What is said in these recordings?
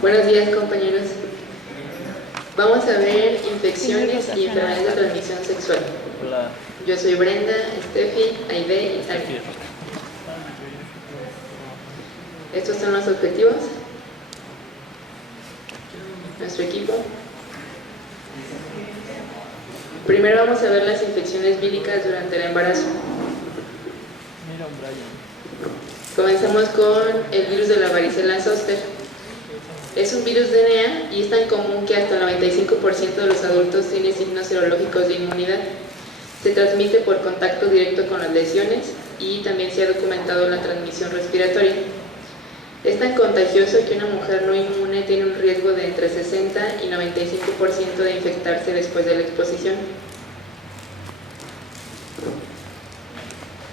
Buenos días, compañeros. Vamos a ver infecciones y enfermedades de transmisión sexual. Yo soy Brenda, Steffi, Aide y Tania. Estos son los objetivos. Nuestro equipo. Primero vamos a ver las infecciones víricas durante el embarazo. Comenzamos con el virus de la varicela zoster. Es un virus DNA y es tan común que hasta el 95% de los adultos tiene signos serológicos de inmunidad. Se transmite por contacto directo con las lesiones y también se ha documentado la transmisión respiratoria. Es tan contagioso que una mujer no inmune tiene un riesgo de entre 60 y 95% de infectarse después de la exposición.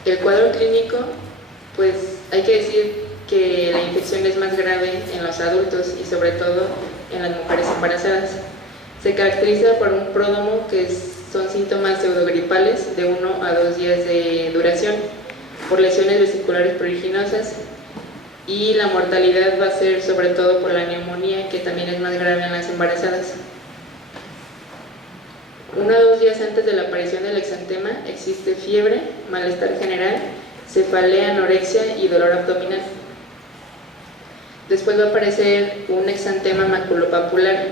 El cuadro clínico, pues hay que decir que la infección es más grave en los adultos y sobre todo en las mujeres embarazadas. Se caracteriza por un pródromo que son síntomas pseudogripales de 1 a 2 días de duración, por lesiones vesiculares pruriginosas, y la mortalidad va a ser sobre todo por la neumonía, que también es más grave en las embarazadas. 1 a 2 días antes de la aparición del exantema existe fiebre, malestar general, cefalea, anorexia y dolor abdominal. Después va a aparecer un exantema maculopapular.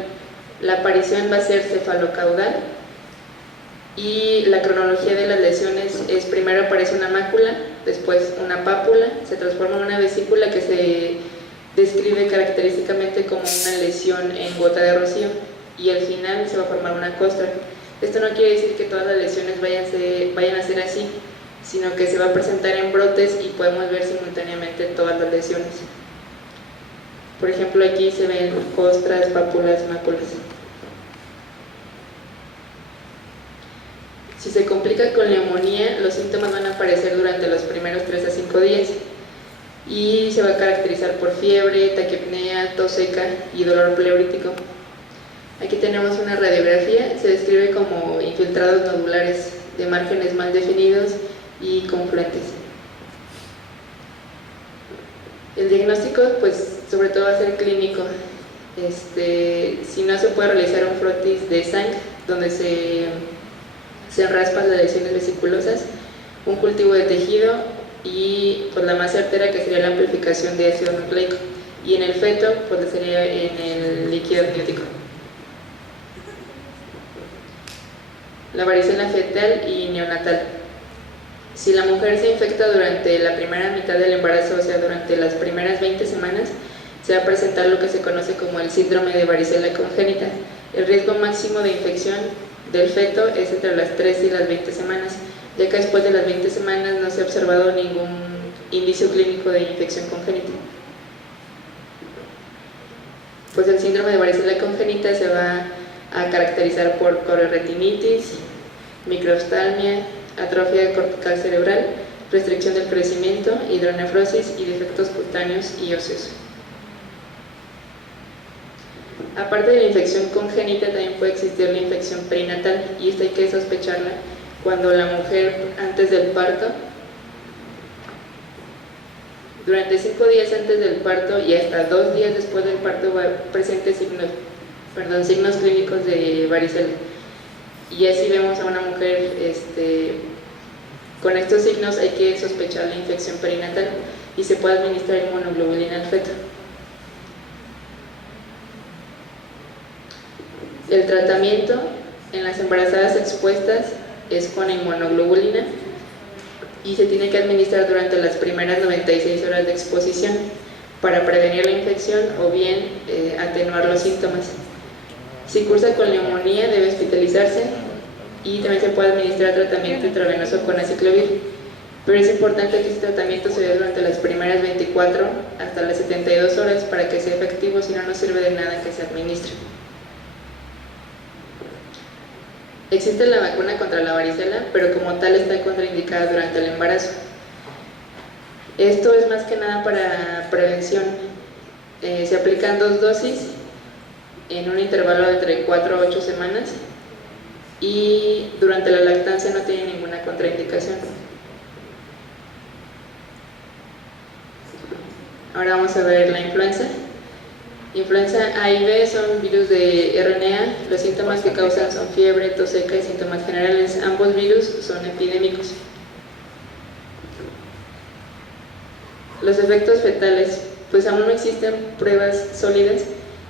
La aparición va a ser cefalocaudal y la cronología de las lesiones es: primero aparece una mácula, después una pápula, se transforma en una vesícula que se describe característicamente como una lesión en gota de rocío, y al final se va a formar una costra. Esto no quiere decir que todas las lesiones vayan a ser así, sino que se va a presentar en brotes y podemos ver simultáneamente todas las lesiones. Por ejemplo, aquí se ven costras, pápulas, máculas. Si se complica con neumonía, los síntomas van a aparecer durante los primeros 3 a 5 días y se va a caracterizar por fiebre, taquipnea, tos seca y dolor pleurítico. Aquí tenemos una radiografía, se describe como infiltrados nodulares de márgenes mal definidos y confluentes. El diagnóstico, pues, sobre todo va a ser clínico. Si no se puede realizar un frotis de sangre donde se raspan las lesiones vesiculosas, un cultivo de tejido y pues la más certera, que sería la amplificación de ácido nucleico, y en el feto pues sería en el líquido amniótico. La varicela fetal y neonatal. Si la mujer se infecta durante la primera mitad del embarazo, o sea, durante las primeras 20 semanas, se va a presentar lo que se conoce como el síndrome de varicela congénita. El riesgo máximo de infección del feto es entre las 3 y las 20 semanas, ya que después de las 20 semanas no se ha observado ningún indicio clínico de infección congénita. Pues el síndrome de varicela congénita se va a caracterizar por corioretinitis, microoftalmia, atrofia cortical cerebral, restricción del crecimiento, hidronefrosis y defectos cutáneos y óseos. Aparte de la infección congénita, también puede existir la infección perinatal, y esta hay que sospecharla cuando la mujer, antes del parto, durante 5 días antes del parto y hasta 2 días después del parto, presente signos clínicos de varicela. Y así vemos a una mujer con estos signos, hay que sospechar la infección perinatal y se puede administrar inmunoglobulina al feto. El tratamiento en las embarazadas expuestas es con inmunoglobulina y se tiene que administrar durante las primeras 96 horas de exposición para prevenir la infección o bien atenuar los síntomas. Si cursa con neumonía, debe hospitalizarse y también se puede administrar tratamiento intravenoso con aciclovir, pero es importante que este tratamiento se dé durante las primeras 24 hasta las 72 horas para que sea efectivo, si no, no sirve de nada que se administre. Existe la vacuna contra la varicela, pero como tal está contraindicada durante el embarazo. Esto es más que nada para prevención. Se aplican 2 dosis en un intervalo de entre 4 a 8 semanas y durante la lactancia no tiene ninguna contraindicación. Ahora vamos a ver la influenza. Influenza A y B son virus de RNA, los síntomas que causan son fiebre, tos seca y síntomas generales. Ambos virus son epidémicos. Los efectos fetales, pues aún no existen pruebas sólidas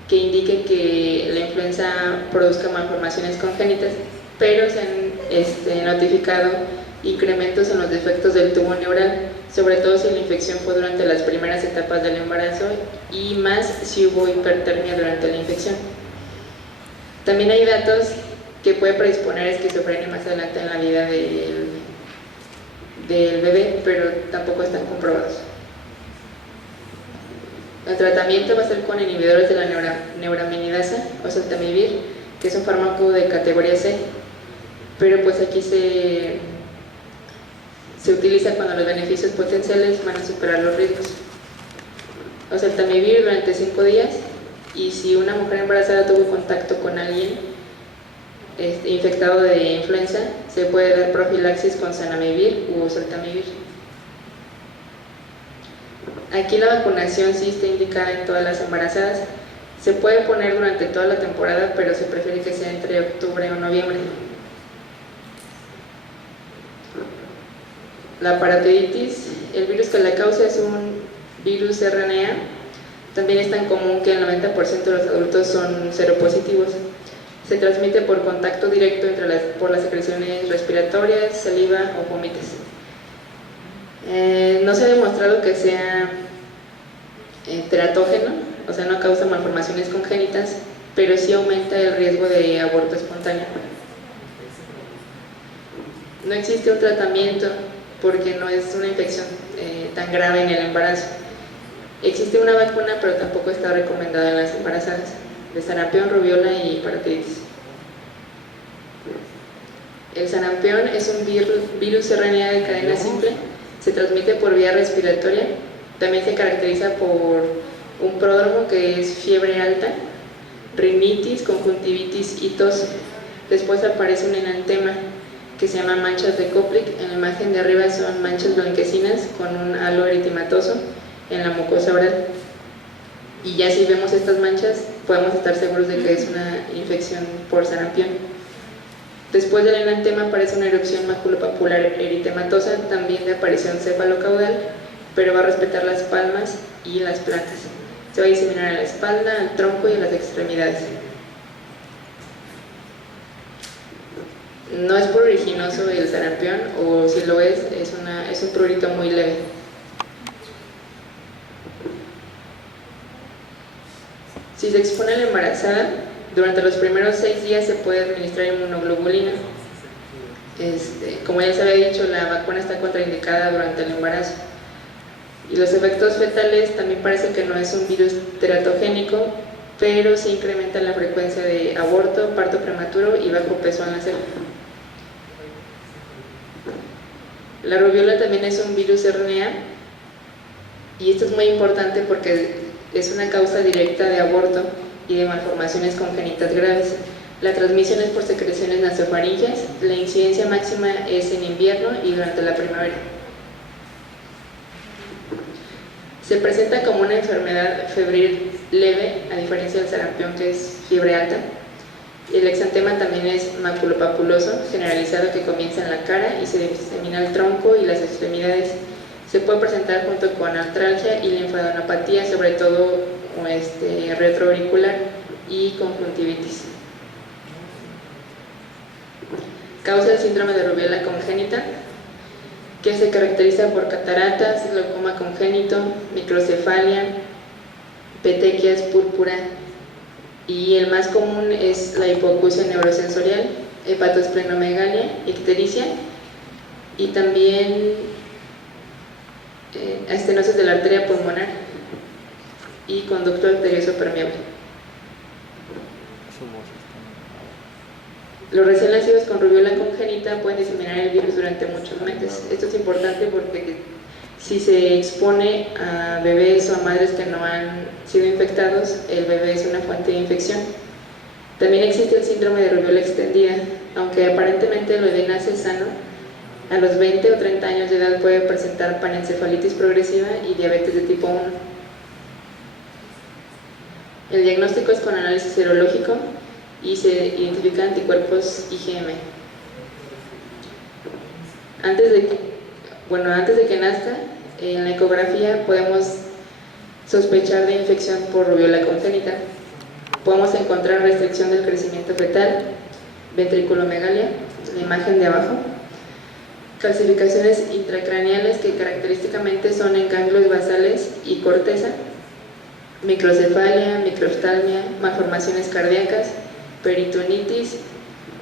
que indiquen que la influenza produzca malformaciones congénitas, pero se han notificado incrementos en los defectos del tubo neural, sobre todo si la infección fue durante las primeras etapas del embarazo y más si hubo hipertermia durante la infección. También hay datos que puede predisponer a esquizofrenia más adelante en la vida del bebé, pero tampoco están comprobados. El tratamiento va a ser con inhibidores de la neuraminidasa, oseltamivir, que es un fármaco de categoría C, pero pues aquí se utiliza cuando los beneficios potenciales van a superar los riesgos. Oseltamivir durante 5 días, y si una mujer embarazada tuvo contacto con alguien infectado de influenza, se puede dar profilaxis con zanamivir u oseltamivir. Aquí la vacunación sí está indicada en todas las embarazadas. Se puede poner durante toda la temporada, pero se prefiere que sea entre octubre o noviembre. La parotiditis, el virus que la causa es un virus RNA. También es tan común que el 90% de los adultos son seropositivos. Se transmite por contacto directo por las secreciones respiratorias, saliva o vómitos. No se ha demostrado que sea teratógeno, o sea, no causa malformaciones congénitas, pero sí aumenta el riesgo de aborto espontáneo. No existe un tratamiento porque no es una infección tan grave en el embarazo. Existe una vacuna, pero tampoco está recomendada en las embarazadas, de sarampión, rubiola y parotiditis. El sarampión es un virus RNA de cadena simple. Se transmite por vía respiratoria. También se caracteriza por un pródromo que es fiebre alta, rinitis, conjuntivitis y tos. Después aparece un enantema que se llama manchas de Koplik. En la imagen de arriba son manchas blanquecinas con un halo eritematoso en la mucosa oral. Y ya si vemos estas manchas, podemos estar seguros de que es una infección por sarampión. Después del enantema aparece una erupción maculopapular eritematosa, también de aparición cefalocaudal, pero va a respetar las palmas y las plantas. Se va a diseminar a la espalda, al tronco y a las extremidades. No es pruriginoso el sarampión, o si lo es un prurito muy leve. Si se expone a la embarazada, durante los primeros 6 días se puede administrar inmunoglobulina. Como ya se había dicho, la vacuna está contraindicada durante el embarazo. Y los efectos fetales también parece que no es un virus teratogénico, pero sí incrementa la frecuencia de aborto, parto prematuro y bajo peso al nacer. La rubiola también es un virus RNA, y esto es muy importante porque es una causa directa de aborto y de malformaciones congénitas graves. La transmisión es por secreciones nasofaringeas. La incidencia máxima es en invierno y durante la primavera. Se presenta como una enfermedad febril leve, a diferencia del sarampión, que es fiebre alta. El exantema también es maculopapuloso, generalizado, que comienza en la cara y se disemina el tronco y las extremidades. Se puede presentar junto con artralgia y linfadenopatía, sobre todo retroauricular, y conjuntivitis. Causa el síndrome de rubiola congénita, que se caracteriza por cataratas, glaucoma congénito, microcefalia, petequias, púrpura, y el más común es la hipoacusia neurosensorial, hepatosplenomegalia, ictericia, y también estenosis de la arteria pulmonar y conducto arterioso permeable. Los recién nacidos con rubiola congénita pueden diseminar el virus durante muchos meses. Esto es importante porque si se expone a bebés o a madres que no han sido infectados, el bebé es una fuente de infección. También existe el síndrome de rubiola extendida. Aunque aparentemente el bebé nace sano, a los 20 o 30 años de edad puede presentar panencefalitis progresiva y diabetes de tipo 1. El diagnóstico es con análisis serológico y se identifican anticuerpos IgM. Antes de que nazca, en la ecografía podemos sospechar de infección por rubiola congénita. Podemos encontrar restricción del crecimiento fetal, ventriculomegalia, la imagen de abajo, calcificaciones intracraneales que característicamente son en ganglios basales y corteza, microcefalia, microftalmia, malformaciones cardíacas, peritonitis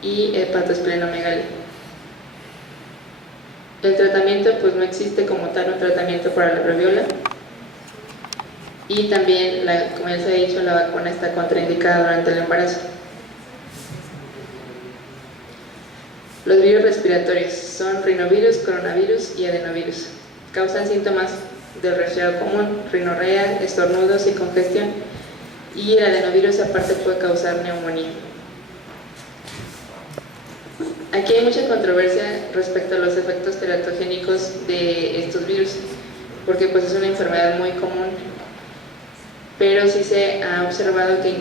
y hepatosplenomegalia. El tratamiento, pues no existe como tal un tratamiento para la rubiola, y también, como ya se ha dicho, la vacuna está contraindicada durante el embarazo. Los virus respiratorios son rinovirus, coronavirus y adenovirus. Causan síntomas del resfriado común, rinorrea, estornudos y congestión, y el adenovirus aparte puede causar neumonía. Aquí hay mucha controversia respecto a los efectos teratogénicos de estos virus, porque pues es una enfermedad muy común, pero sí se ha observado que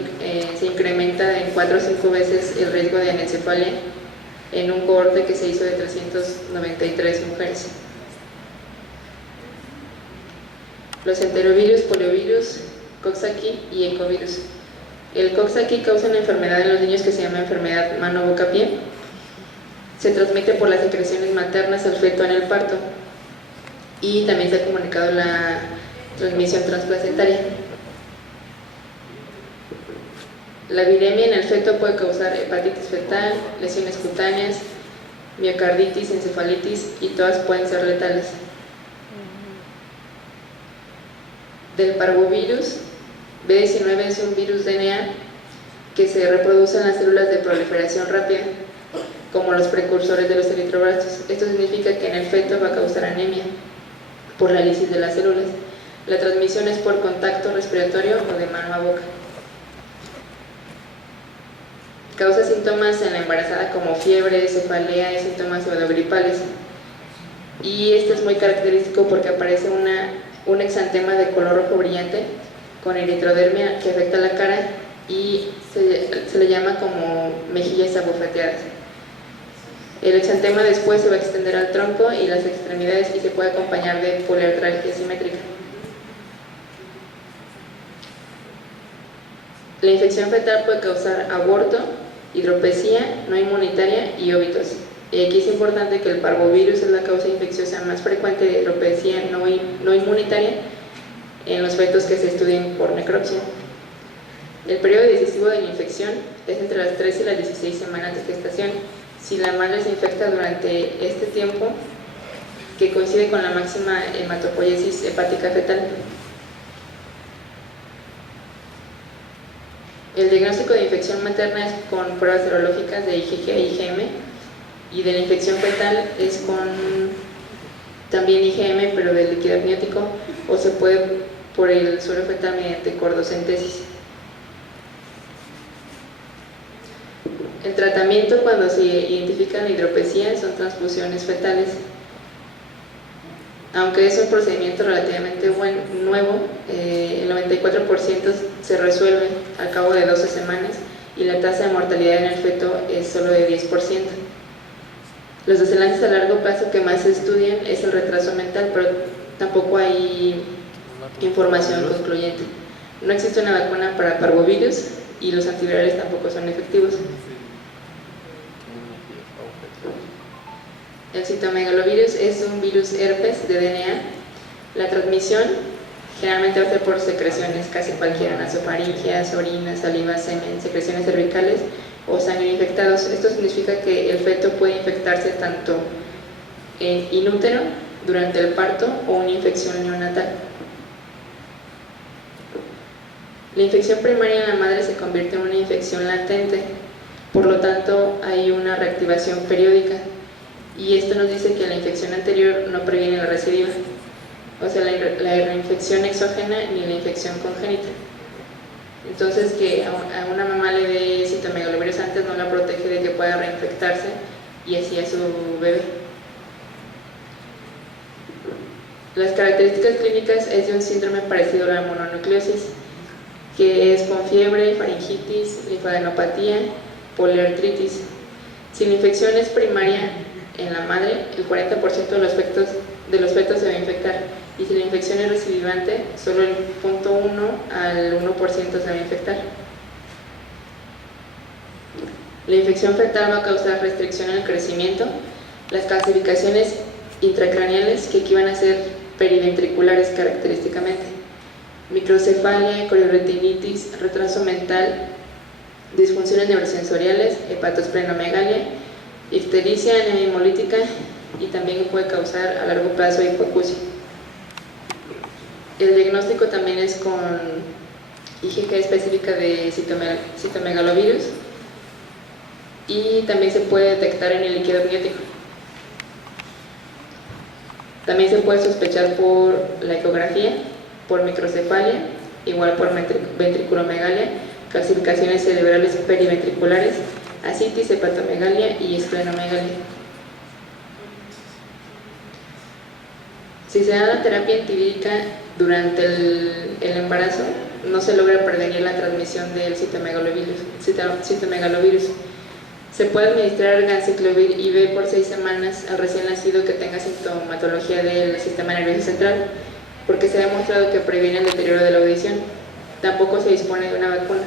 se incrementa en 4 o 5 veces el riesgo de anencefalia en un cohorte que se hizo de 393 mujeres. Los enterovirus, poliovirus, Coxsackie y ecovirus. El Coxsackie causa una enfermedad en los niños que se llama enfermedad mano-boca-pie. Se transmite por las secreciones maternas al feto en el parto, y también se ha comunicado la transmisión transplacentaria. La viremia en el feto puede causar hepatitis fetal, lesiones cutáneas, miocarditis, encefalitis, y todas pueden ser letales. Del parvovirus, B19 es un virus DNA que se reproduce en las células de proliferación rápida, como los precursores de los eritroblastos. Esto significa que en el feto va a causar anemia por la lisis de las células. La transmisión es por contacto respiratorio o de mano a boca. Causa síntomas en la embarazada como fiebre, cefalea y síntomas pseudogripales. Y este es muy característico porque aparece un exantema de color rojo brillante con eritrodermia que afecta la cara y se le llama como mejillas abofeteadas. El exantema después se va a extender al tronco y las extremidades y se puede acompañar de poliartralgia simétrica. La infección fetal puede causar aborto, hidropesía no inmunitaria y óbitos. Aquí es importante que el parvovirus es la causa infecciosa más frecuente de hidropesía no inmunitaria en los fetos que se estudian por necropsia. El periodo decisivo de la infección es entre las 3 y las 16 semanas de gestación. Si la madre se infecta durante este tiempo, que coincide con la máxima hematopoiesis hepática fetal. El diagnóstico de infección materna es con pruebas serológicas de IgG e IgM, y de la infección fetal es con también IgM, pero del líquido amniótico, o se puede por el suero fetal mediante cordocentesis. El tratamiento cuando se identifica la hidropesía son transfusiones fetales. Aunque es un procedimiento relativamente nuevo, el 94% se resuelve al cabo de 12 semanas y la tasa de mortalidad en el feto es solo de 10%. Los desenlaces a largo plazo que más se estudian es el retraso mental, pero tampoco hay información concluyente. No existe una vacuna para parvovirus y los antivirales tampoco son efectivos. El citomegalovirus es un virus herpes de DNA. La transmisión generalmente va a ser por secreciones, casi cualquiera, nasofaringeas, orinas, saliva, semen, secreciones cervicales o sangre infectados. Esto significa que el feto puede infectarse tanto en inútero durante el parto o una infección neonatal. La infección primaria en la madre se convierte en una infección latente, por lo tanto hay una reactivación periódica. Y esto nos dice que la infección anterior no previene la recidiva, o sea, la reinfección exógena ni la infección congénita. Entonces, que a una mamá le dé citomegalovirus antes no la protege de que pueda reinfectarse y así a su bebé. Las características clínicas es de un síndrome parecido a la mononucleosis. que es con fiebre, faringitis, linfadenopatía, poliartritis. Si la infección es primaria en la madre, el 40% de los fetos se va a infectar, y si la infección es recidivante, solo el 0.1 al 1% se va a infectar. La infección fetal va a causar restricción en el crecimiento. Las calcificaciones intracraneales, que aquí van a ser periventriculares característicamente, microcefalia, corioretinitis, retraso mental, disfunciones neurosensoriales, hepatosplenomegalia, ictericia, anemia hemolítica, y también puede causar a largo plazo hipoacusia. El diagnóstico también es con IgG específica de citomegalovirus, y también se puede detectar en el líquido amniótico. También se puede sospechar por la ecografía, por microcefalia, igual por ventriculomegalia, calcificaciones cerebrales periventriculares, ascitis, hepatomegalia y esplenomegalia. Si se da la terapia antivírica durante el embarazo, no se logra prevenir la transmisión del citomegalovirus. Se puede administrar ganciclovir IV por 6 semanas al recién nacido que tenga sintomatología del sistema nervioso central, porque se ha demostrado que previene el deterioro de la audición. Tampoco se dispone de una vacuna.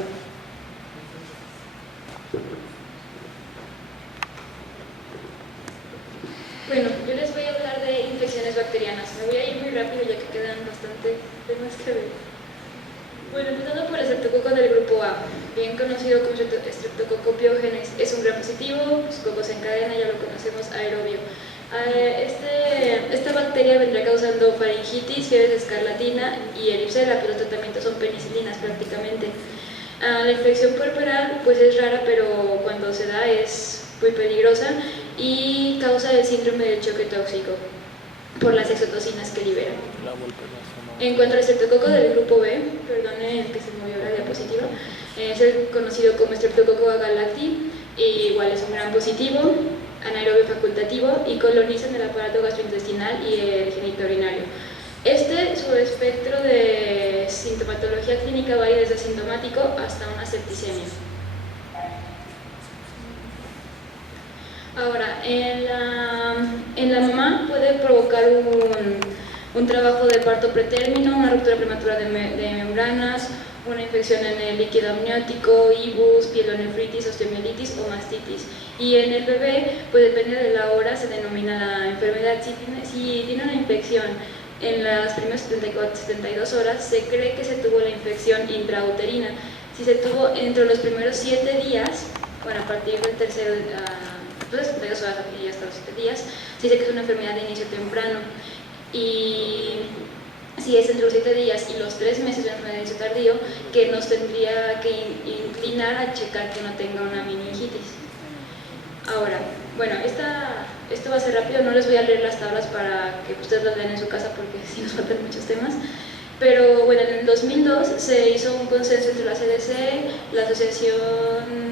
Bueno, yo les voy a hablar de infecciones bacterianas. Me voy a ir muy rápido ya que quedan bastante temas que ver. Bueno, empezando por el estreptococo del grupo A, bien conocido como Streptococcus pyogenes, es un gram positivo, su coco se encadena, ya lo conocemos, aerobio. Esta bacteria vendría causando faringitis, fiebre escarlatina y eripsela, pero los tratamientos son penicilinas prácticamente. La infección puerperal pues es rara, pero cuando se da es muy peligrosa y causa el síndrome del choque tóxico por las exotocinas que libera. En cuanto al estreptococo del grupo B, perdone que se movió la diapositiva, es el conocido como Streptococcus agalacti, y igual es un gram positivo, anaerobio facultativo y coloniza en el aparato gastrointestinal y el genitourinario. Su espectro de sintomatología clínica va desde asintomático hasta una septicemia. Ahora, en la mamá puede provocar un trabajo de parto pretérmino, una ruptura prematura de membranas, una infección en el líquido amniótico, ibus, pielonefritis, osteomielitis o mastitis. Y en el bebé, pues depende de la hora, se denomina la enfermedad. Si tiene una infección en las primeras 72 horas, se cree que se tuvo la infección intrauterina. Si se tuvo entre los primeros 7 días, bueno, a partir del tercero, pues 72 horas y hasta los 7 días, se dice que es una enfermedad de inicio temprano. Y si es entre los 7 días y los 3 meses de enfermedad de inicio tardío, que nos tendría que inclinar a checar que no tenga una meningitis. Ahora, bueno, esto va a ser rápido, no les voy a leer las tablas para que ustedes las vean en su casa porque sí nos faltan muchos temas. Pero bueno, en el 2002 se hizo un consenso entre la CDC, la Asociación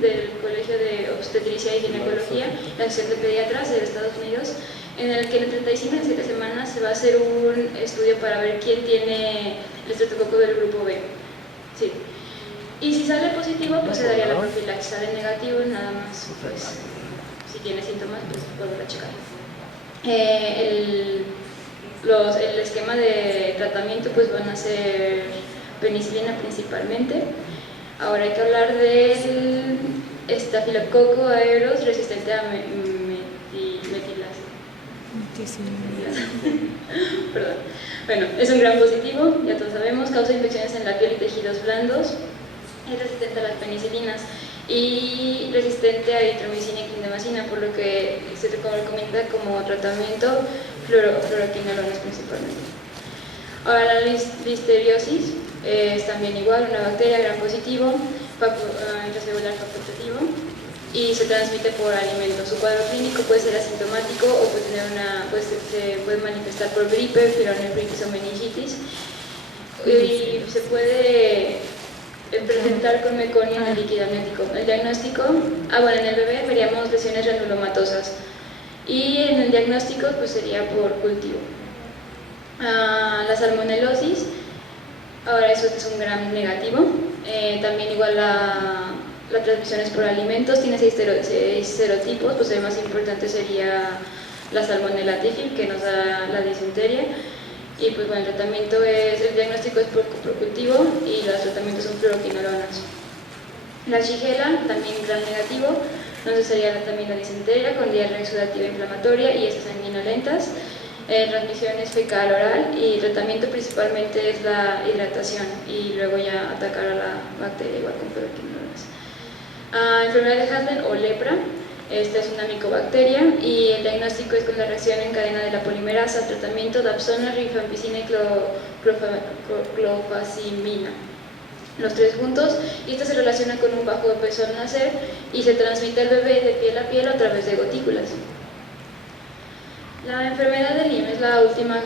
del Colegio de Obstetricia y Ginecología, la Asociación de Pediatras de Estados Unidos, en el que en 35 y 7 semanas se va a hacer un estudio para ver quién tiene el estreptococo del grupo B. Sí. Y si sale positivo, pues se daría la profilaxis. Sale negativo, nada más, pues si tiene síntomas, pues volver a checar. El esquema de tratamiento pues van a ser penicilina principalmente. Ahora hay que hablar del estafilococo aureus resistente a metilasa. Perdón. Bueno, es un gram positivo, ya todos sabemos, causa infecciones en la piel y tejidos blandos, es resistente a las penicilinas y resistente a eritromicina y clindamicina, por lo que se recomienda como tratamiento fluoroquinolonas principalmente. Ahora la listeriosis es también igual, una bacteria gram positivo, intracelular facultativo, y se transmite por alimentos. Su cuadro clínico puede ser asintomático o puede tener se puede manifestar por gripe, pielonefritis o meningitis, y se puede presentar con meconio en el líquido amniótico. El diagnóstico, bueno, en el bebé veríamos lesiones granulomatosas y en el diagnóstico pues sería por cultivo. La salmonelosis Ahora eso es un gram negativo. También igual la transmisión es por alimentos, tiene 6 serotipos, pues el más importante sería la Salmonella typhi, que nos da la disentería. Y pues bueno, el diagnóstico es por coprocultivo y los tratamientos son fluoroquinolonas. La Shigella, también gram negativo, entonces sería también la disentería con diarrea exudativa inflamatoria y esas sanguinolentas. Transmisión es fecal oral y el tratamiento principalmente es la hidratación y luego ya atacar a la bacteria igual con fluoroquinolonas. Enfermedad de Hasler o lepra, esta es una micobacteria y el diagnóstico es con la reacción en cadena de la polimerasa, tratamiento Dapsona, rifampicina y clofazimina, los 3 juntos, y esta se relaciona con un bajo peso al nacer y se transmite al bebé de piel a piel a través de gotículas. La enfermedad de Lyme es la última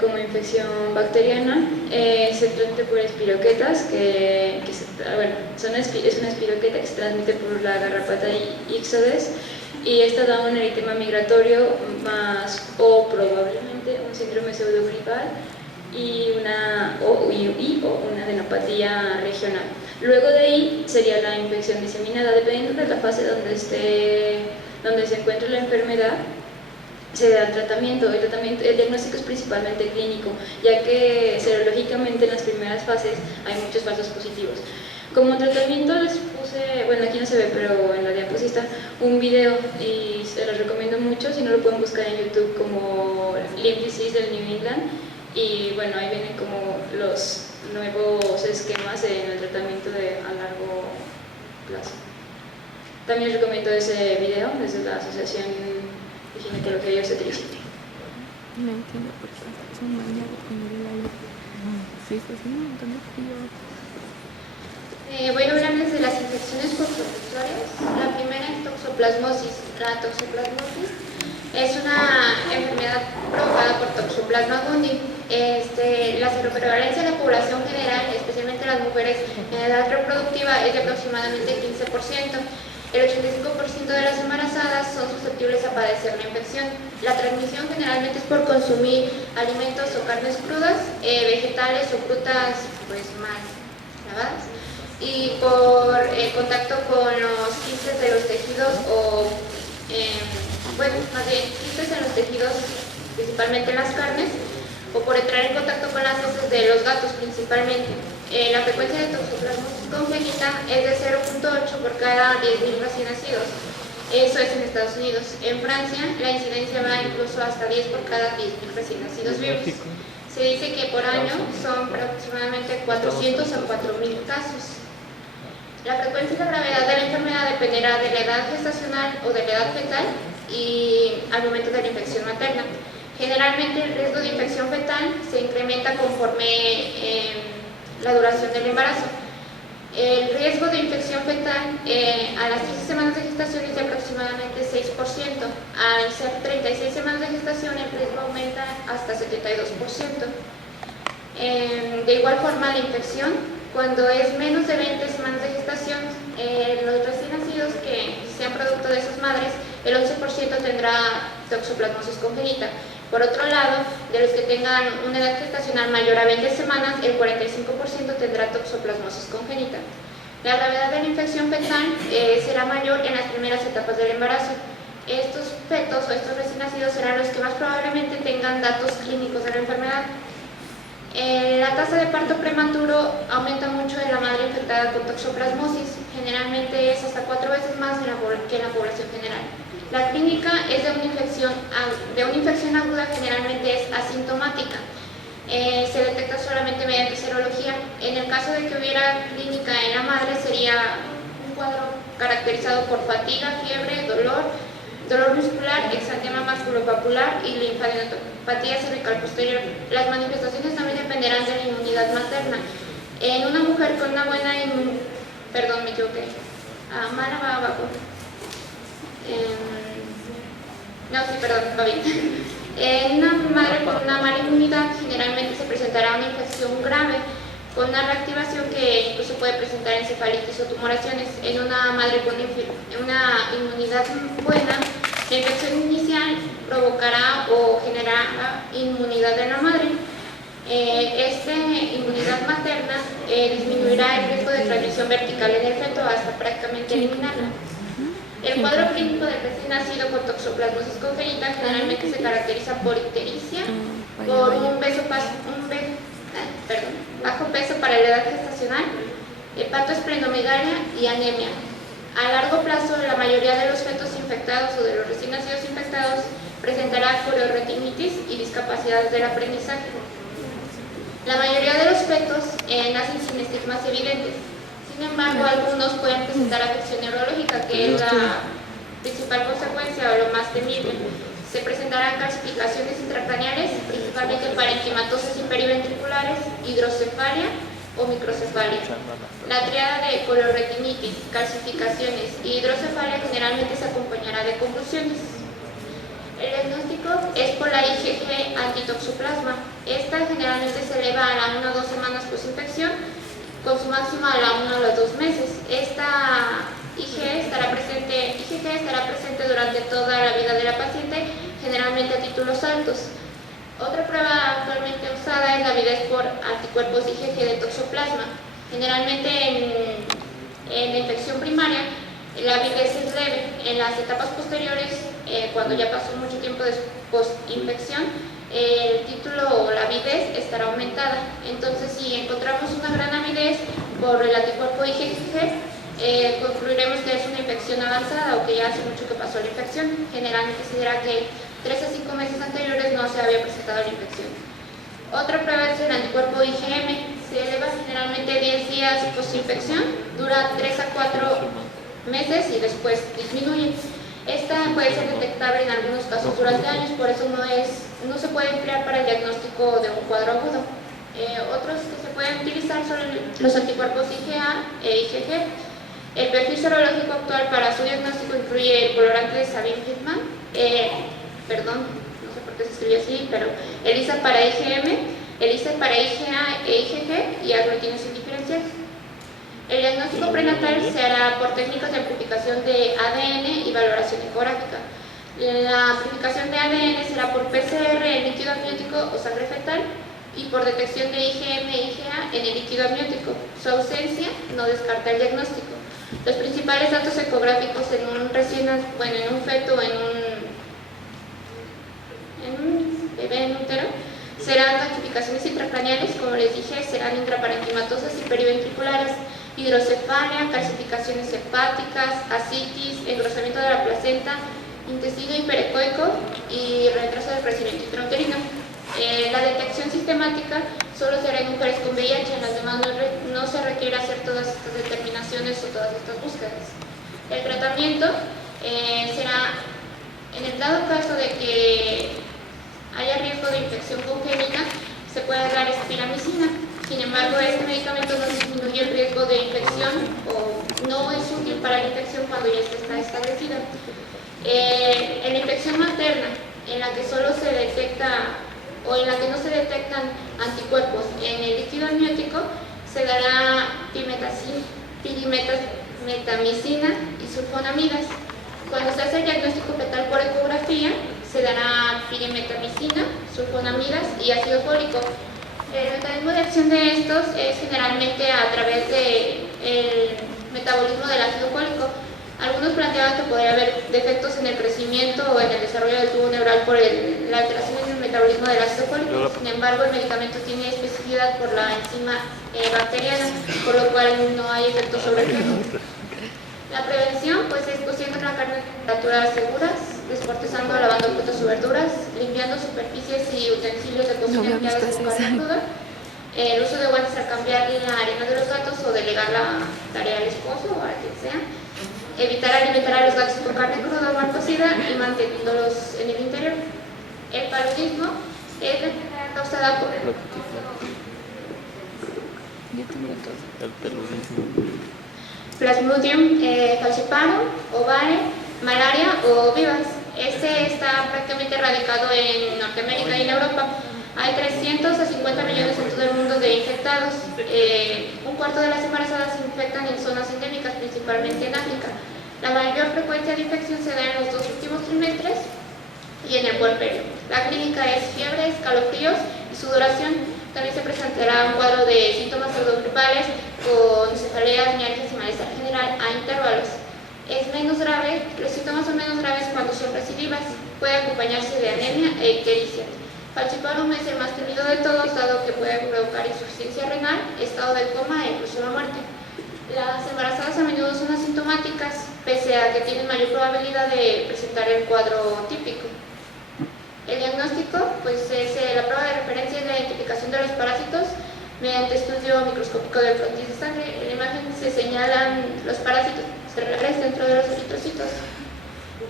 como infección bacteriana. Se transmite por espiroquetas, es una espiroqueta que se transmite por la garrapata Ixodes y esta da un eritema migratorio o probablemente un síndrome pseudogripal y una adenopatía regional. Luego de ahí sería la infección diseminada, dependiendo de la fase donde se encuentre la enfermedad. Se da el tratamiento, el diagnóstico es principalmente clínico, ya que serológicamente en las primeras fases hay muchos falsos positivos. Como tratamiento les puse, bueno aquí no se ve, pero en la diapositiva un video y se los recomiendo mucho, si no lo pueden buscar en YouTube como Lyme Disease del New England y bueno, ahí vienen como los nuevos esquemas en el tratamiento a largo plazo. También les recomiendo ese video desde la Asociación de Ginecología y Obstetricia. No entiendo por qué son bañados con el aire. Sí, pues un montón de frío. Voy a hablarles de las infecciones por protozoarios. La primera es toxoplasmosis. La toxoplasmosis es una enfermedad provocada por Toxoplasma gondii. La seroprevalencia de la población general, especialmente las mujeres en edad reproductiva, es de aproximadamente 15%. El 85% de las embarazadas son susceptibles a padecer la infección. La transmisión generalmente es por consumir alimentos o carnes crudas, vegetales o frutas mal lavadas y por contacto con los quistes de los tejidos quistes en los tejidos, principalmente en las carnes, o por entrar en contacto con las heces de los gatos principalmente. La frecuencia de toxoplasmosis congénita es de 0.8 por cada 10.000 recién nacidos. Eso es en Estados Unidos. En Francia la incidencia va incluso hasta 10 por cada 10.000 recién nacidos vivos. Se dice que por año son aproximadamente 400 a 4.000 casos. La frecuencia y la gravedad de la enfermedad dependerá de la edad gestacional o de la edad fetal y al momento de la infección materna. Generalmente el riesgo de infección fetal se incrementa conforme la duración del embarazo. El riesgo de infección fetal a las 13 semanas de gestación es de aproximadamente 6%. Al ser 36 semanas de gestación el riesgo aumenta hasta 72%. De igual forma la infección, cuando es menos de 20 semanas de gestación, los recién nacidos que sean producto de sus madres, el 11% tendrá toxoplasmosis congénita. Por otro lado, de los que tengan una edad gestacional mayor a 20 semanas, el 45% tendrá toxoplasmosis congénita. La gravedad de la infección fetal será mayor en las primeras etapas del embarazo. Estos fetos o estos recién nacidos serán los que más probablemente tengan datos clínicos de la enfermedad. La tasa de parto prematuro aumenta mucho en la madre infectada con toxoplasmosis, generalmente es hasta 4 veces más que en la población general. La clínica es de una infección aguda, generalmente es asintomática. Se detecta solamente mediante serología. En el caso de que hubiera clínica en la madre, sería un cuadro caracterizado por fatiga, fiebre, dolor muscular, exantema masculopapular y linfadenopatía cervical posterior. Las manifestaciones también dependerán de la inmunidad materna. En una mujer con una buena perdón, me equivoqué. Mala va abajo. Va bien. En una madre con una mala inmunidad generalmente se presentará una infección grave con una reactivación que incluso puede presentar encefalitis o tumoraciones. En una madre con una inmunidad buena, la infección inicial provocará o generará inmunidad en la madre. Esta inmunidad materna disminuirá el riesgo de transmisión vertical en el feto hasta prácticamente eliminarla. El cuadro clínico del recién nacido con toxoplasmosis congénita generalmente se caracteriza por ictericia, por un bajo peso para la edad gestacional, hepatoesplenomegalia y anemia. A largo plazo, la mayoría de los fetos infectados o de los recién nacidos infectados presentará coreoretinitis y discapacidades del aprendizaje. La mayoría de los fetos nacen sin estigmas evidentes. Sin embargo, algunos pueden presentar afección neurológica, que es la principal consecuencia o lo más temible. Se presentarán calcificaciones intracraneales, principalmente parenquimatosis imperiventriculares, hidrocefalia o microcefalia. La triada de coreoretinitis, calcificaciones y hidrocefalia generalmente se acompañará de convulsiones. El diagnóstico es por la IgG antitoxoplasma. Esta generalmente se eleva a la 1 o 2 semanas posinfección, con su máxima a la 1 o los 2 meses. Esta IgG estará presente durante toda la vida de la paciente, generalmente a títulos altos. Otra prueba actualmente usada es la avidez por anticuerpos IgG de toxoplasma. Generalmente en la infección primaria, la avidez es leve. En las etapas posteriores, cuando ya pasó mucho tiempo de post-infección, el título o la avidez estará aumentada. Entonces, si encontramos una gran avidez por el anticuerpo IgG, concluiremos que es una infección avanzada o que ya hace mucho que pasó la infección. Generalmente se dirá que 3 a 5 meses anteriores no se había presentado la infección. Otra prueba es el anticuerpo IgM. Se eleva generalmente 10 días post-infección, dura 3 a 4 meses y después disminuye. Esta puede ser detectable en algunos casos durante años, por eso no se puede emplear para el diagnóstico de un cuadro agudo. Otros que se pueden utilizar son los anticuerpos IgA e IgG. El perfil serológico actual para su diagnóstico incluye el colorante de Sabin-Friedman, no sé por qué se escribe así, pero ELISA para IgM, ELISA para IgA e IgG y aglutinación diferencial. El diagnóstico prenatal se hará por técnicas de amplificación de ADN y valoración ecográfica. La amplificación de ADN será por PCR en líquido amniótico o sangre fetal y por detección de IgM e IgA en el líquido amniótico. Su ausencia no descarta el diagnóstico. Los principales datos ecográficos en un feto o en un bebé en útero serán calcificaciones intracraneales, como les dije, serán intraparenquimatosas y periventriculares, hidrocefalia, calcificaciones hepáticas, ascitis, engrosamiento de la placenta, intestino hiperecoico y retraso del crecimiento intrauterino. La detección sistemática solo será en mujeres con VIH, en las demás no se requiere hacer todas estas determinaciones o todas estas búsquedas. El tratamiento será, en el dado caso de que haya riesgo de infección congénita, se puede dar espiramicina. Sin embargo, este medicamento no disminuye el riesgo de infección o no es útil para la infección cuando ya está establecida. En la infección materna, en la que solo se detecta o en la que no se detectan anticuerpos en el líquido amniótico, se dará pirimetamicina y sulfonamidas. Cuando se hace el diagnóstico fetal por ecografía, se dará pirimetamicina, sulfonamidas y ácido fólico. El mecanismo de acción de estos es generalmente a través del metabolismo del ácido fólico. Algunos planteaban que podría haber defectos en el crecimiento o en el desarrollo del tubo neural por la alteración en el metabolismo del ácido fólico. Sin embargo, el medicamento tiene especificidad por la enzima bacteriana, por lo cual no hay efectos sobre el feto. La prevención pues es cociendo la carne a temperaturas seguras, descortezando, lavando frutas y verduras, limpiando superficies y utensilios de cocina empleados con carne cruda, el uso de guantes al cambiar la arena de los gatos o delegar la tarea al esposo o a quien sea, evitar alimentar a los gatos con carne cruda o mal cocida y manteniéndolos en el interior. El paludismo es la enfermedad causada por el Plasmodium falciparum, ovare, malaria o vivas. Este está prácticamente radicado en Norteamérica y en Europa. Hay 300 a 50 millones en todo el mundo de infectados. Un cuarto de las embarazadas se infectan en zonas endémicas, principalmente en África. La mayor frecuencia de infección se da en los 2 últimos trimestres y en el puerperio. La clínica es fiebre, escalofríos y sudoración. También se presentará un cuadro de síntomas pseudogripales con cefaleas, mialgias y malestar general a intervalos. Es menos grave, los síntomas son menos graves cuando son recidivas. Puede acompañarse de anemia e ictericia. Falciparum es el más temido de todos, dado que puede provocar insuficiencia renal, estado de coma e incluso la muerte. Las embarazadas a menudo son asintomáticas, pese a que tienen mayor probabilidad de presentar el cuadro típico. El diagnóstico pues, es la prueba de referencia y la identificación de los parásitos mediante estudio microscópico del frontis de sangre. En la imagen se señalan los parásitos celulares dentro de los eritrocitos.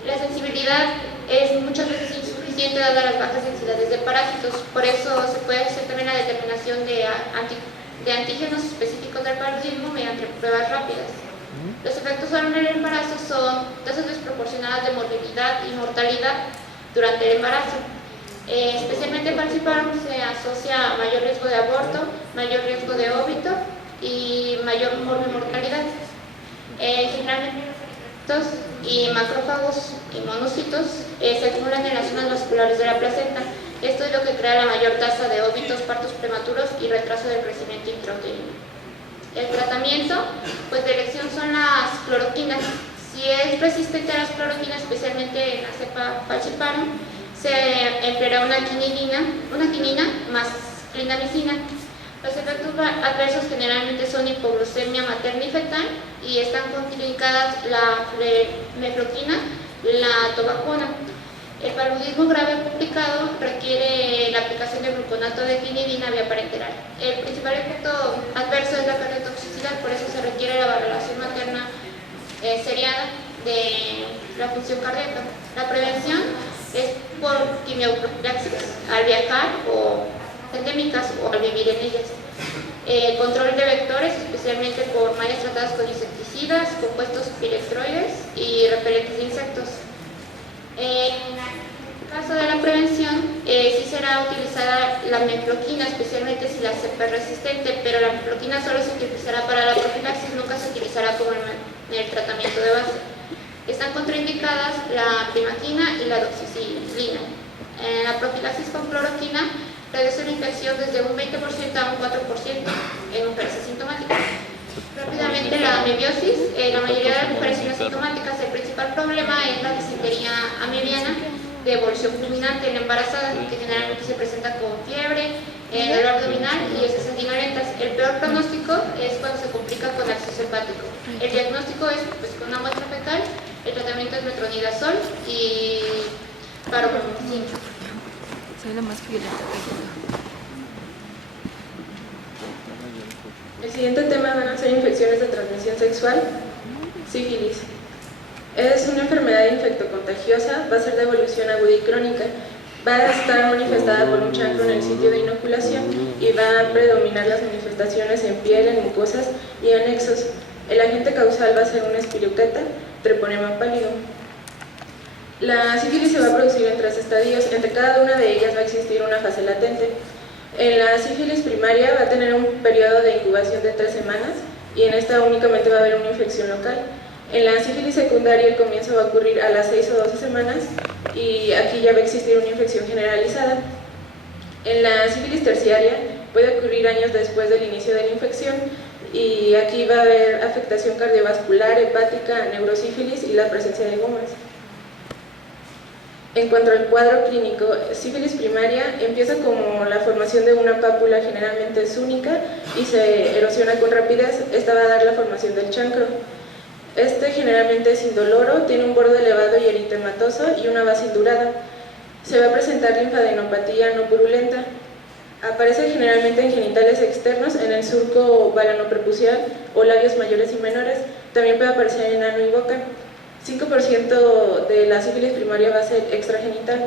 La sensibilidad es muchas veces insuficiente dadas las bajas densidades de parásitos, por eso se puede hacer también la determinación de antígenos específicos del paludismo mediante pruebas rápidas. Los efectos en el embarazo son tasas desproporcionadas de morbilidad y mortalidad durante el embarazo. Especialmente Falciparum se asocia a mayor riesgo de aborto, mayor riesgo de óbito y mayor mortalidad. Generalmente los eritrocitos y macrófagos y monocitos se acumulan en las zonas vasculares de la placenta. Esto es lo que crea la mayor tasa de óbitos, partos prematuros y retraso del crecimiento intrauterino. El tratamiento pues, de elección son las cloroquinas. Si es resistente a las cloroquinas, especialmente en la cepa Falciparum, se empleará una quinina más clindamicina. Los efectos adversos generalmente son hipoglucemia materna y fetal y están contraindicadas la mefloquina, la tobacona. El paludismo grave complicado requiere la aplicación de gluconato de quinidina vía parenteral. El principal efecto adverso es la cardiotoxicidad, por eso se requiere la valoración materna seriada de la función cardíaca. La prevención es por quimioprofilaxis al viajar o endémicas o al vivir en ellas. Control de vectores, especialmente por mallas tratadas con insecticidas, compuestos piretroides y repelentes de insectos. En el caso de la prevención, sí será utilizada la mefloquina, especialmente si la cepa es resistente, pero la mefloquina solo se utilizará para la profilaxis, nunca se utilizará como en el tratamiento de base. Están contraindicadas la primaquina y la doxicilina. La profilaxis con cloroquina reduce la infección desde un 20% a un 4% en mujeres asintomáticas. Rápidamente la amebiosis, la mayoría de las mujeres son asintomáticas. El principal problema es la disentería amibiana de evolución fulminante en la embarazada, que generalmente se presenta con fiebre, dolor abdominal y heces sanguinolentas. El peor pronóstico es cuando se complica con acceso hepático. El diagnóstico es pues, con una muestra fecal, el tratamiento es metronidazol y paroxetina. Soy la más violenta que El siguiente tema van a ser infecciones de transmisión sexual. Sífilis. Es una enfermedad infectocontagiosa, va a ser de evolución aguda y crónica. Va a estar manifestada por un chancro en el sitio de inoculación y va a predominar las manifestaciones en piel, en mucosas y anexos. El agente causal va a ser una espiroqueta, treponema pálido. La sífilis se va a producir en 3 estadios, entre cada una de ellas va a existir una fase latente. En la sífilis primaria va a tener un periodo de incubación de 3 semanas y en esta únicamente va a haber una infección local. En la sífilis secundaria el comienzo va a ocurrir a las 6 o 12 semanas y aquí ya va a existir una infección generalizada. En la sífilis terciaria puede ocurrir años después del inicio de la infección y aquí va a haber afectación cardiovascular, hepática, neurosífilis y la presencia de gomas. En cuanto al cuadro clínico, sífilis primaria empieza como la formación de una pápula, generalmente es única y se erosiona con rapidez. Esta va a dar la formación del chancro. Este generalmente es indoloro, tiene un borde elevado y eritematoso y una base indurada. Se va a presentar linfadenopatía no purulenta. Aparece generalmente en genitales externos, en el surco balanoprepucial o labios mayores y menores. También puede aparecer en ano y boca. 5% de la sífilis primaria va a ser extragenital.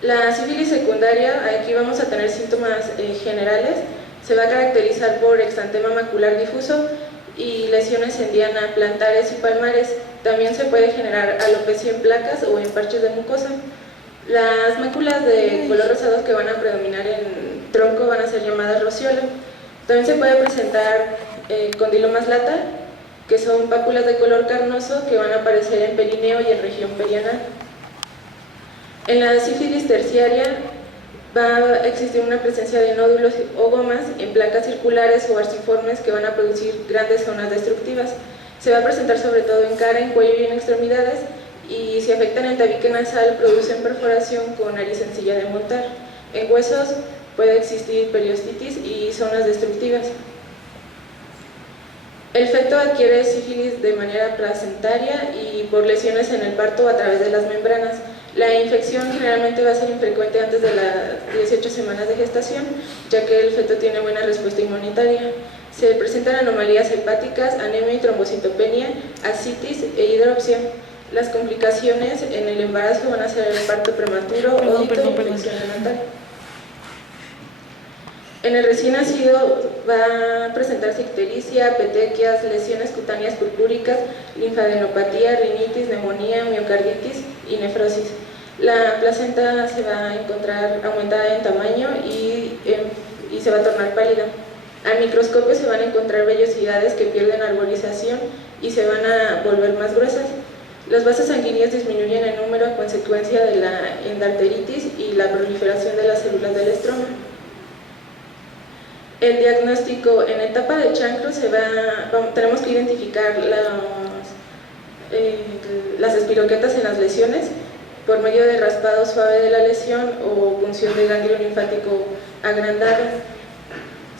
La sífilis secundaria, aquí vamos a tener síntomas generales. Se va a caracterizar por exantema macular difuso y lesiones en diana, plantares y palmares. También se puede generar alopecia en placas o en parches de mucosa. Las máculas de color rosado que van a predominar en tronco van a ser llamadas rociola. También se puede presentar condilomas lata, que son pápulas de color carnoso que van a aparecer en perineo y en región perianal. En la sífilis terciaria va a existir una presencia de nódulos o gomas en placas circulares o arciformes que van a producir grandes zonas destructivas. Se va a presentar sobre todo en cara, en cuello y en extremidades, y si afectan el tabique nasal producen perforación con nariz sencilla de montar. En huesos puede existir periostitis y zonas destructivas. El feto adquiere sífilis de manera placentaria y por lesiones en el parto a través de las membranas. La infección generalmente va a ser infrecuente antes de las 18 semanas de gestación, ya que el feto tiene buena respuesta inmunitaria. Se presentan anomalías hepáticas, anemia y trombocitopenia, ascitis e hidropsia. Las complicaciones en el embarazo van a ser el parto prematuro, ódito y infección neonatal. En el recién nacido va a presentarse ictericia, petequias, lesiones cutáneas purpúricas, linfadenopatía, rinitis, neumonía, miocarditis y nefrosis. La placenta se va a encontrar aumentada en tamaño y se va a tornar pálida. Al microscopio se van a encontrar vellosidades que pierden arborización y se van a volver más gruesas. Los vasos sanguíneos disminuyen en número a consecuencia de la endarteritis y la proliferación de las células del estroma. El diagnóstico en etapa de chancro tenemos que identificar las espiroquetas en las lesiones por medio de raspado suave de la lesión o punción de ganglio linfático agrandado.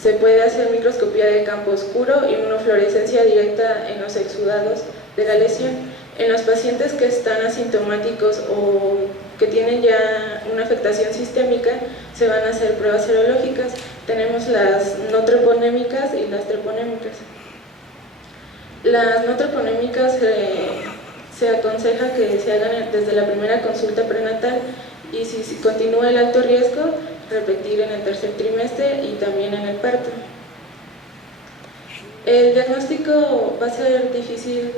Se puede hacer microscopía de campo oscuro y inmunofluorescencia directa en los exudados de la lesión. En los pacientes que están asintomáticos o que tienen ya una afectación sistémica, se van a hacer pruebas serológicas. Tenemos las no treponémicas y las treponémicas. Las no treponémicas se aconseja que se hagan desde la primera consulta prenatal y si continúa el alto riesgo, repetir en el tercer trimestre y también en el parto. El diagnóstico va a ser difícil,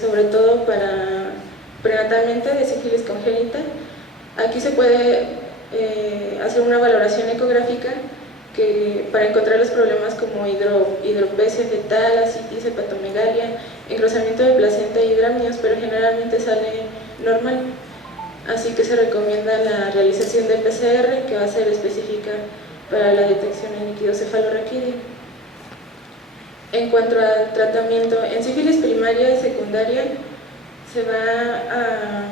sobre todo para prenatalmente de sífilis congénita. Aquí se puede hacer una valoración ecográfica para encontrar los problemas como hidropesia fetal, ascitis, hepatomegalia, engrosamiento de placenta y hidramios, pero generalmente sale normal. Así que se recomienda la realización de PCR, que va a ser específica para la detección en líquido cefalorraquídeo. En cuanto al tratamiento, en sífilis primaria y secundaria se va a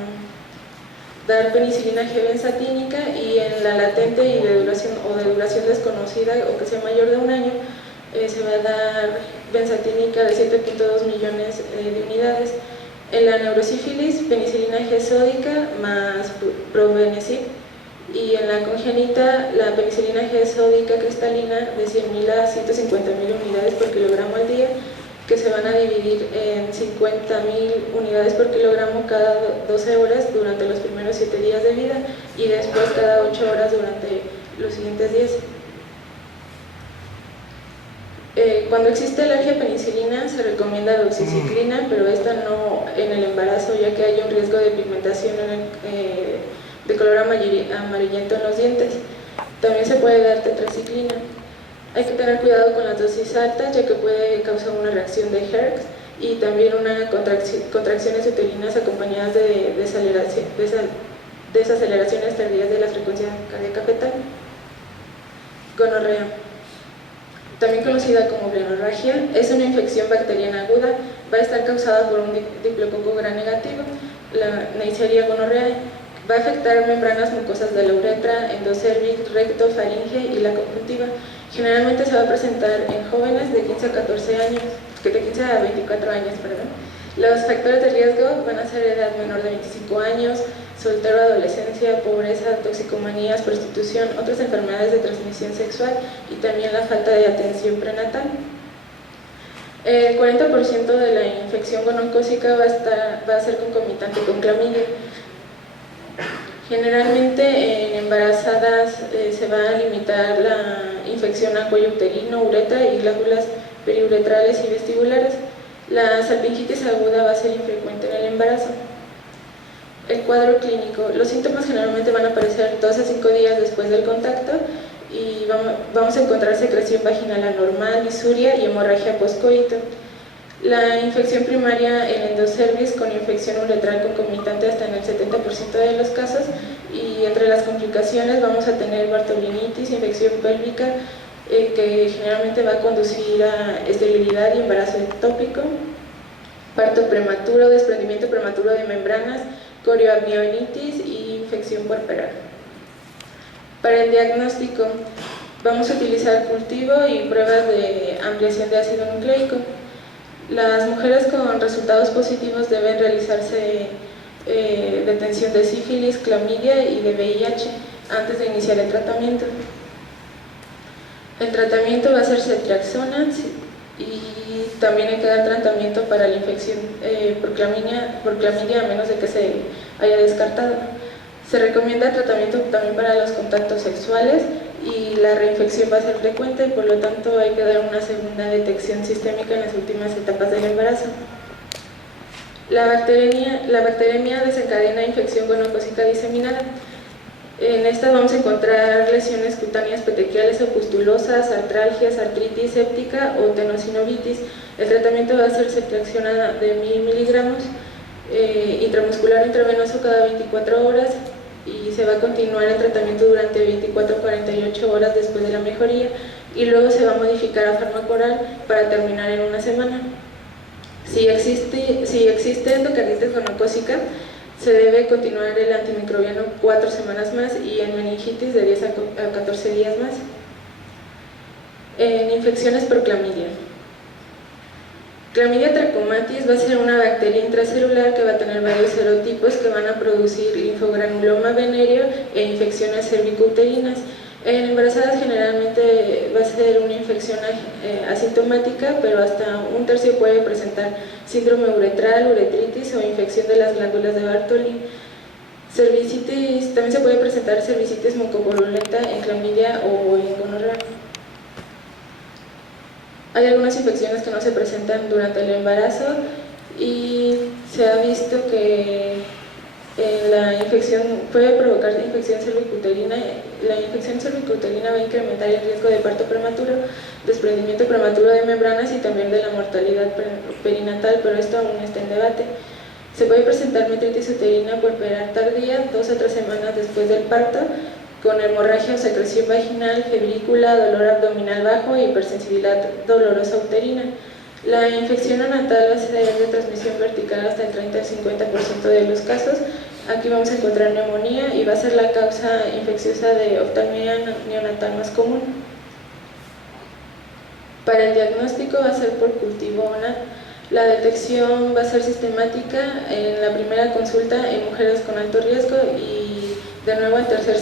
dar penicilina G benzatínica y en la latente y de duración desconocida o que sea mayor de un año se va a dar benzatínica de 7.2 millones de unidades. En la neurosífilis, penicilina G sódica más probenecid, y en la congénita, la penicilina G sódica cristalina de 100.000 a 150.000 unidades por kilogramo al día, que se van a dividir en 50.000 unidades por kilogramo cada 12 horas durante los primeros 7 días de vida y después cada 8 horas durante los siguientes días. Cuando existe alergia a penicilina se recomienda doxiciclina, pero esta no en el embarazo, ya que hay un riesgo de pigmentación de color amarillento en los dientes. También se puede dar tetraciclina. Hay que tener cuidado con las dosis altas, ya que puede causar una reacción de Herx y también contracciones uterinas acompañadas de desaceleraciones tardías de la frecuencia cardíaca fetal. Gonorrea, también conocida como blenorragia, es una infección bacteriana aguda, va a estar causada por un diplococo gram negativo, la Neisseria gonorrhoeae. Va a afectar membranas mucosas de la uretra, endocervix, recto, faringe y la conjuntiva. Generalmente se va a presentar en jóvenes de 15 a 14 años, de 15 a 24 años, perdón. Los factores de riesgo van a ser edad menor de 25 años, soltero, adolescencia, pobreza, toxicomanías, prostitución, otras enfermedades de transmisión sexual y también la falta de atención prenatal. El 40% de la infección gonocócica va a ser concomitante con clamidia. Generalmente en embarazadas se va a limitar la infección a cuello uterino, uretra y glándulas periuretrales y vestibulares. La salpingitis aguda va a ser infrecuente en el embarazo. El cuadro clínico. Los síntomas generalmente van a aparecer 2 a 5 días después del contacto y vamos a encontrar secreción vaginal anormal, disuria y hemorragia postcoito. La infección primaria en endocervix con infección uretral concomitante hasta en el 70% de los casos, y entre las complicaciones vamos a tener bartolinitis, infección pélvica, que generalmente va a conducir a esterilidad y embarazo ectópico, parto prematuro, desprendimiento prematuro de membranas, corioamnionitis y infección puerperal. Para el diagnóstico vamos a utilizar cultivo y pruebas de ampliación de ácido nucleico. Las mujeres con resultados positivos deben realizarse detención de sífilis, clamidia y de VIH antes de iniciar el tratamiento. El tratamiento va a ser ceftriaxona y también hay que dar tratamiento para la infección por clamidia a menos de que se haya descartado. Se recomienda tratamiento también para los contactos sexuales y la reinfección va a ser frecuente, por lo tanto hay que dar una segunda detección sistémica en las últimas etapas del embarazo. La bacteremia desencadena infección gonocócica diseminada. En esta vamos a encontrar lesiones cutáneas petequiales o pustulosas, artralgias, artritis séptica o tenosinovitis. El tratamiento va a ser ceftriaxona de 1000 miligramos, intramuscular intravenoso cada 24 horas, y se va a continuar el tratamiento durante 24 a 48 horas después de la mejoría, y luego se va a modificar a fármaco oral para terminar en una semana. Si existe endocarditis gonocócica, se debe continuar el antimicrobiano 4 semanas más, y en meningitis de 10 a 14 días más. En infecciones por clamidia. Clamidia trachomatis va a ser una bacteria intracelular que va a tener varios serotipos que van a producir linfogranuloma venéreo e infecciones cervicouterinas. En embarazadas generalmente va a ser una infección asintomática, pero hasta un tercio puede presentar síndrome uretral, uretritis o infección de las glándulas de Bartoli. Cervicitis, también se puede presentar cervicitis mucopurulenta en clamidia o en gonorrea. Hay algunas infecciones que no se presentan durante el embarazo y se ha visto que la infección puede provocar infección cervicuterina. La infección cervicuterina va a incrementar el riesgo de parto prematuro, desprendimiento prematuro de membranas y también de la mortalidad perinatal, pero esto aún está en debate. Se puede presentar metritis uterina puerperal tardía 2 a 3 semanas después del parto, con hemorragia o secreción vaginal, febrícula, dolor abdominal bajo e hipersensibilidad dolorosa uterina. La infección neonatal va a ser de transmisión vertical hasta el 30 al 50% de los casos. Aquí vamos a encontrar neumonía y va a ser la causa infecciosa de oftalmia neonatal más común. Para el diagnóstico va a ser por cultivo ONA. La detección va a ser sistemática en la primera consulta en mujeres con alto riesgo y de nuevo al tercer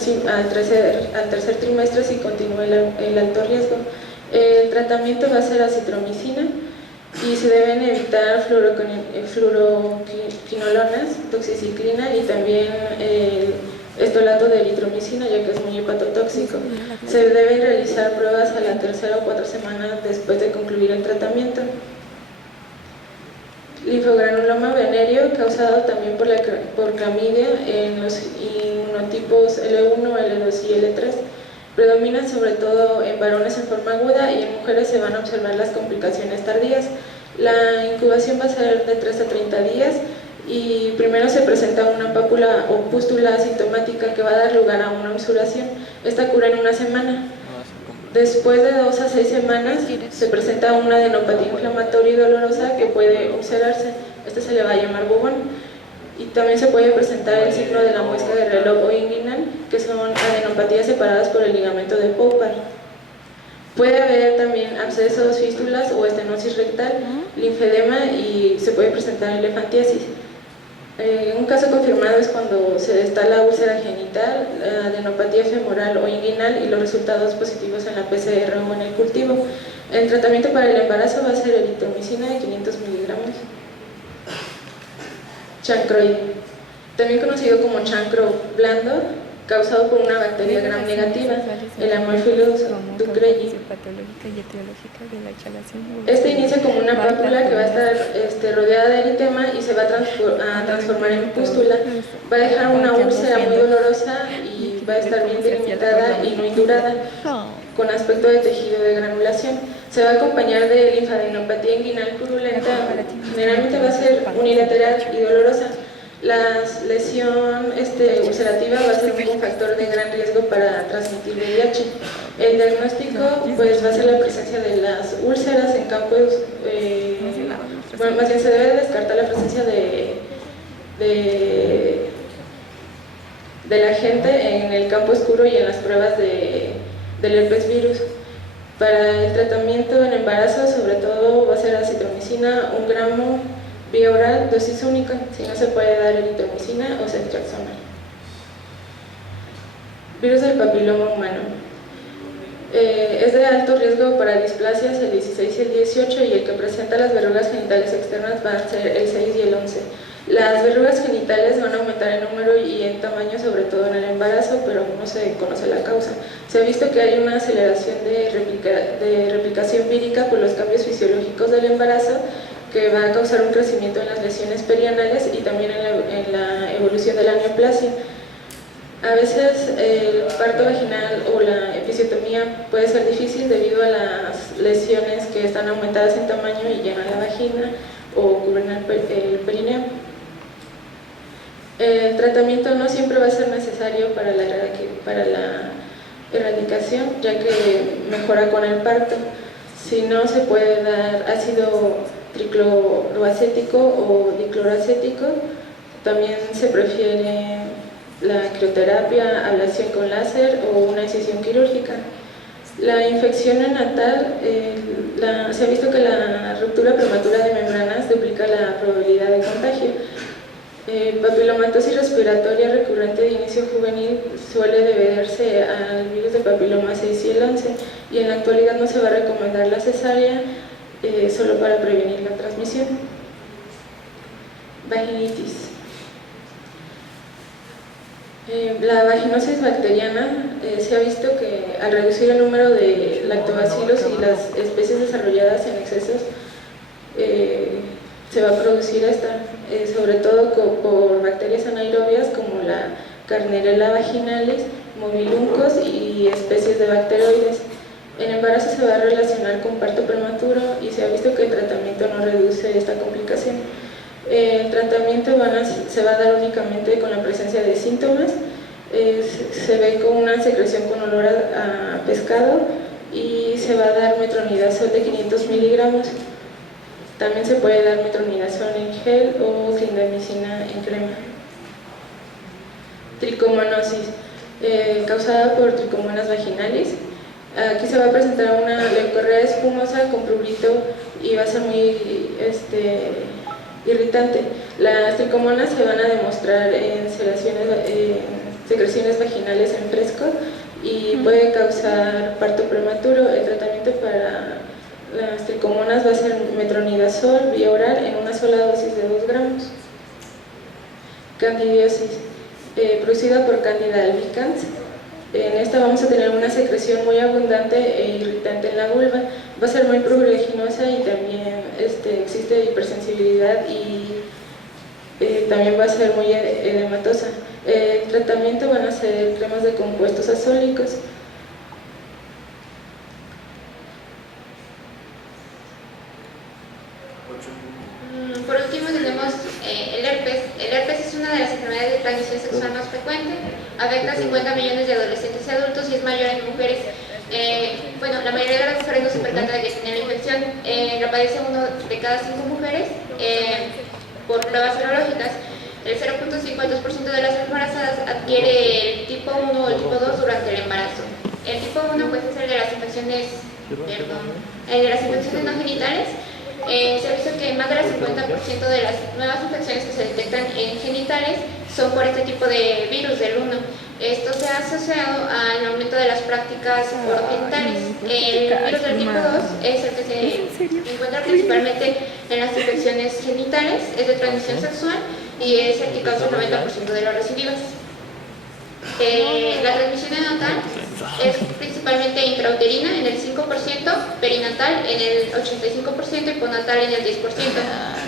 trimestre si continúa el alto riesgo. El tratamiento va a ser acitromicina y se deben evitar fluoroquinolonas, doxiciclina y también estolato de eritromicina, ya que es muy hepatotóxico. Se deben realizar pruebas a la tercera o 4 semanas después de concluir el tratamiento. Linfogranuloma venéreo causado también por clamidia en los inmunotipos L1, L2 y L3. Predomina sobre todo en varones en forma aguda y en mujeres se van a observar las complicaciones tardías. La incubación va a ser de 3 a 30 días y primero se presenta una pápula o pústula asintomática que va a dar lugar a una obsuración. Esta cura en una semana. Después de 2 a 6 semanas se presenta una adenopatía inflamatoria y dolorosa que puede observarse. Este se le va a llamar bubón. Y también se puede presentar el signo de la muesca de reloj o inguinal, que son adenopatías separadas por el ligamento de Poupart. Puede haber también abscesos, fístulas o estenosis rectal, linfedema y se puede presentar elefantiasis. Un caso confirmado es cuando se destala úlcera genital, adenopatía femoral o inguinal y los resultados positivos en la PCR o en el cultivo. El tratamiento para el embarazo va a ser eritromicina de 500 miligramos. Chancroid, también conocido como chancro blando, causado por una bacteria gram negativa, el Haemophilus ducreyi. Este inicia como una pápula que va a estar rodeada de eritema y se va a transformar en pústula. Va a dejar una úlcera muy dolorosa y va a estar bien delimitada y no indurada, con aspecto de tejido de granulación. Se va a acompañar de linfadenopatía inguinal purulenta, generalmente va a ser unilateral y dolorosa. La lesión ulcerativa va a ser un factor de gran riesgo para transmitir VIH. El diagnóstico pues, va a ser la presencia de las úlceras en campos, bueno, más bien se debe descartar la presencia del agente en el campo oscuro y en las pruebas del herpes virus. Para el tratamiento en embarazo, sobre todo, va a ser acitromicina, 1 gramo, vía oral, dosis única. Si no, se puede dar eritromicina o ceftriaxona. Virus del papiloma humano. Es de alto riesgo para displasias el 16 y el 18, y el que presenta las verrugas genitales externas van a ser el 6 y el 11. Las verrugas genitales van a aumentar en número y en tamaño, sobre todo en el embarazo, pero aún no se conoce la causa. Se ha visto que hay una aceleración de replicación vírica por los cambios fisiológicos del embarazo, que va a causar un crecimiento en las lesiones perianales y también en la evolución de la neoplasia. A veces el parto vaginal o la episiotomía puede ser difícil debido a las lesiones que están aumentadas en tamaño y llenan la vagina o cubren el perineo. El tratamiento no siempre va a ser necesario para la erradicación, ya que mejora con el parto. Si no, se puede dar ácido tricloroacético o dicloroacético. También se prefiere la crioterapia, ablación con láser o una incisión quirúrgica. La infección neonatal, se ha visto que la ruptura prematura de membranas duplica la probabilidad de contagio. Papilomatosis respiratoria recurrente de inicio juvenil suele deberse al virus de papiloma 6 y el 11, y en la actualidad no se va a recomendar la cesárea solo para prevenir la transmisión. Vaginitis. La vaginosis bacteriana, se ha visto que al reducir el número de lactobacilos y las especies desarrolladas en excesos, se va a producir esta, sobre todo por bacterias anaerobias como la Carnierella vaginalis, mobiluncos y especies de bacteroides. En embarazo se va a relacionar con parto prematuro y se ha visto que el tratamiento no reduce esta complicación. El tratamiento se va a dar únicamente con la presencia de síntomas. Se ve con una secreción con olor a pescado y se va a dar metronidazol de 500 miligramos. También se puede dar metronidazol en gel o clindamicina en crema. Tricomonosis, causada por tricomonas vaginalis. Aquí se va a presentar una leucorrea espumosa con prurito y va a ser muy irritante. Las tricomonas se van a demostrar en secreciones vaginales en fresco y puede causar parto prematuro. El tratamiento para las tricomonas va a ser metronidazol vía oral en una sola dosis de 2 gramos. Candidiosis, producida por Candida albicans. En esta vamos a tener una secreción muy abundante e irritante en la vulva. Va a ser muy pruriginosa y también existe hipersensibilidad y también va a ser muy edematosa. El tratamiento van a ser cremas de compuestos azólicos. Por último tenemos el herpes. El herpes es una de las enfermedades de transmisión sexual más frecuente. Afecta a 50 millones de adolescentes y adultos y es mayor en mujeres. Bueno, la mayoría de las mujeres no se percata de que tienen la infección. La padece 1 de cada 5 mujeres por pruebas serológicas. El 0.52% de las embarazadas adquiere el tipo 1 o el tipo 2 durante el embarazo. El tipo 1 pues, es el de las infecciones, no genitales. Se ha visto que más del 50% de las nuevas infecciones que se detectan en genitales son por este tipo de virus del 1. Esto se ha asociado al aumento de las prácticas orogenitales. El virus del tipo 2 es el que se encuentra principalmente en las infecciones genitales, es de transmisión sexual y es el que causa el 90% de los recidivas. La transmisión neonatal es principalmente intrauterina en el 5%, perinatal en el 85% y postnatal en el 10%.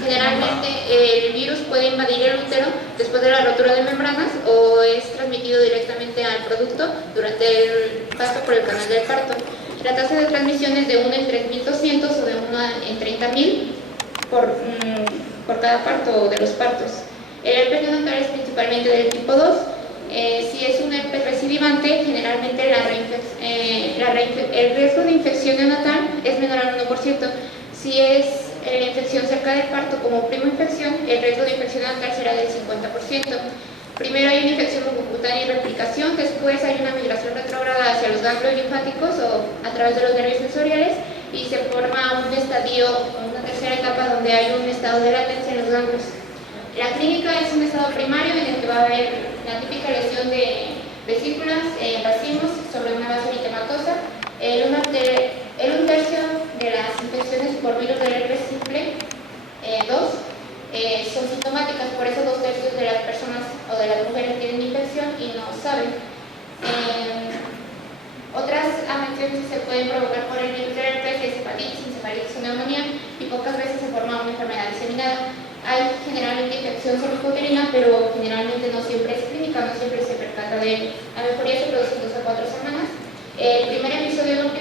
Generalmente el virus puede invadir el útero después de la rotura de membranas o es transmitido directamente al producto durante el paso por el canal del parto. La tasa de transmisión es de 1 en 3.200 o de 1 en 30.000 por cada parto o de los partos. El herpes neonatal es principalmente del tipo 2. Si es un herpes recidivante, generalmente el riesgo de infección neonatal es menor al 1%. Si es la infección cerca del parto como prima infección, el riesgo de infección neonatal será del 50%. Primero hay una infección mucocutánea y replicación, después hay una migración retrógrada hacia los ganglios linfáticos o a través de los nervios sensoriales y se forma un estadio, una tercera etapa donde hay un estado de latencia en los ganglios. La clínica es un estado primario en el que va a haber la típica lesión de vesículas, racimos sobre una base eritematosa. Un tercio de las infecciones por virus del herpes simple 2 son sintomáticas, por eso 2/3 de las personas o de las mujeres tienen infección y no saben. Otras afecciones que se pueden provocar por el virus del herpes es hepatitis, encefalitis o neumonía y pocas veces se forma una enfermedad diseminada. Hay generalmente infección cervicouterina, pero generalmente no siempre es clínica, no siempre se percata de la mejoría se produce en 2 a 4 semanas. El primer episodio de un